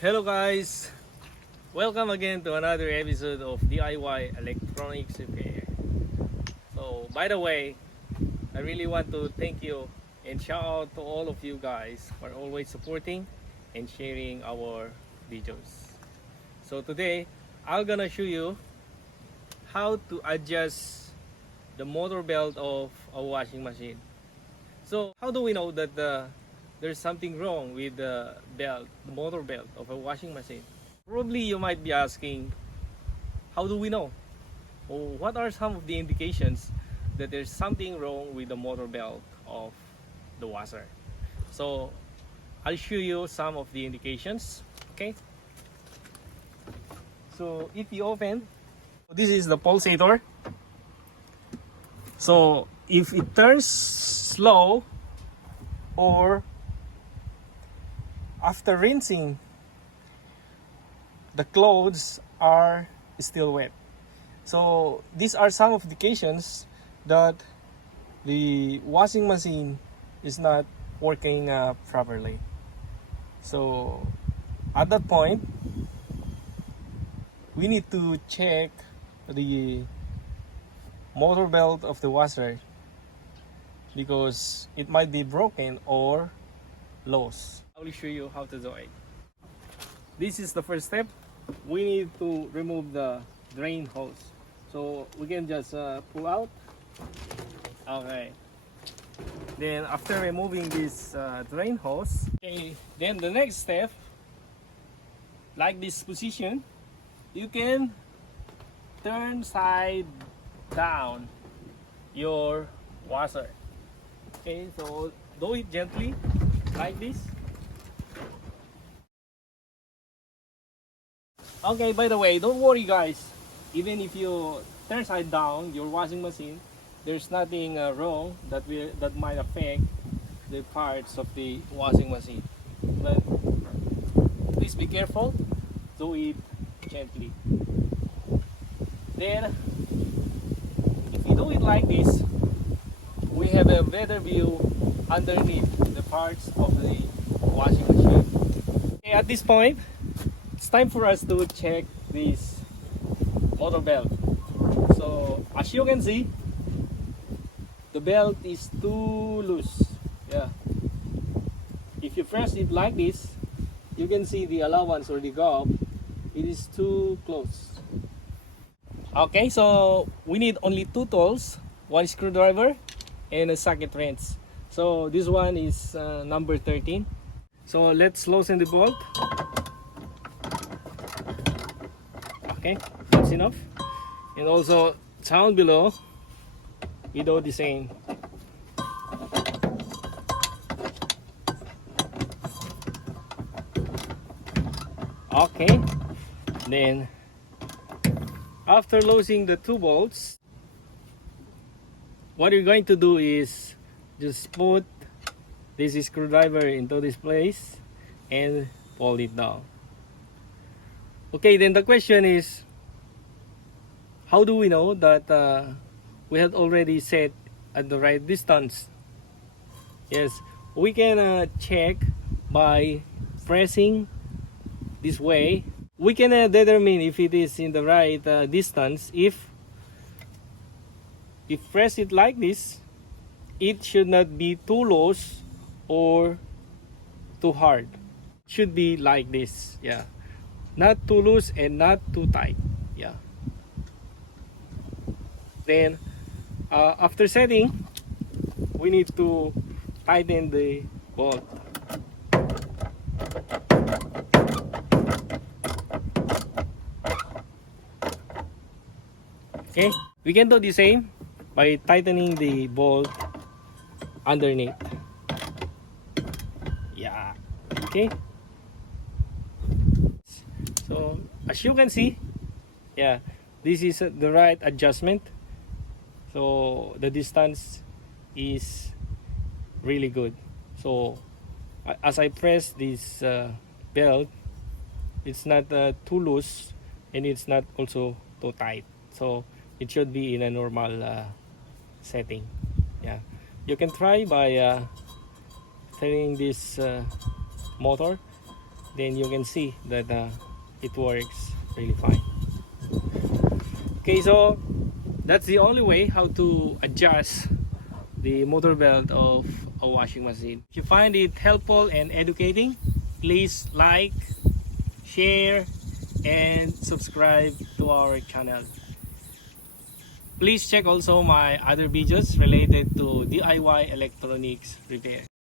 Hello guys! Welcome again to another episode of DIY Electronics Repair. So by the way, I really want to thank you and shout out to all of you guys for always supporting and sharing our videos. So today, I'm gonna show you how to adjust the motor belt of a washing machine. So how do we know that there's something wrong with the motor belt of a washing machine? Probably you might be asking, how do we know? Or what are some of the indications that there's something wrong with the motor belt of the washer? So I'll show you some of the indications. Okay. So if you open, this is the pulsator. So if it turns slow or after rinsing, the clothes are still wet. So these are some of the indications that the washing machine is not working properly. So at that point, we need to check the motor belt of the washer because it might be broken or loose. I will show you how to do it. This is the first step. We need to remove the drain hose. So we can just pull out. Okay. Then after removing this drain hose, okay, then the next step, like this position, you can turn side down your washer. Okay, so do it gently like this. Okay, by the way, don't worry guys, even if you turn side down your washing machine, there's nothing wrong that might affect the parts of the washing machine. But please be careful, do it gently. Then if you do it like this, we have a better view underneath the parts of the washing machine. Okay, at this point, it's time for us to check this motor belt. So as you can see, the belt is too loose. Yeah. If you press it like this, you can see the allowance or the gap. It is too close. Okay, so we need only two tools, one screwdriver and a socket wrench. So this one is number 13. So let's loosen the bolt. Okay, that's enough. And also down below, we do the same. Okay, then after loosening the two bolts, what you're going to do is just put this screwdriver into this place and pull it down. Okay, then the question is, how do we know that we had already set at the right distance? Yes, we can check by pressing this way. We can determine if it is in the right distance if press it like this. It should not be too loose or too hard. It should be like this. Yeah, not too loose and not too tight. Yeah. Then after setting, we need to tighten the bolt. Okay, we can do the same by tightening the bolt underneath. Yeah. Okay, so as you can see, yeah, this is the right adjustment. So the distance is really good. So as I press this belt, it's not too loose and it's not also too tight. So it should be in a normal setting. Yeah, you can try by turning this motor then you can see that it works really fine. Okay, so that's the only way how to adjust the motor belt of a washing machine. If you find it helpful and educating, please like, share, and subscribe to our channel. Please check also my other videos related to DIY electronics repair.